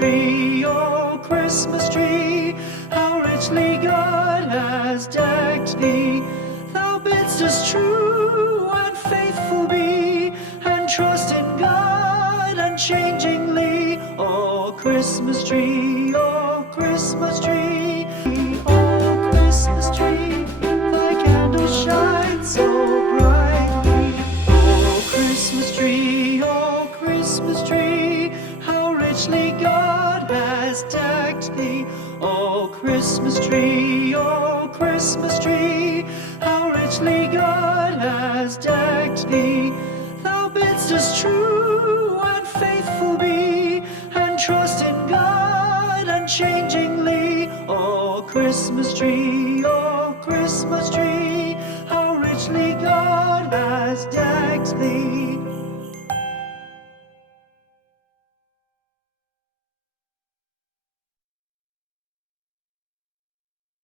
tree, oh Christmas tree, how richly God has decked thee. Thou bidst us true and faithful be, and trust in God unchangingly. Oh Christmas tree, oh Christmas tree, oh Christmas tree, thy candles shine so brightly. Oh Christmas tree, how richly God has decked thee. Oh Christmas tree, how richly God has decked thee. Thou bidst us true and faithful be, and trust in God unchangingly. Oh Christmas tree, how richly God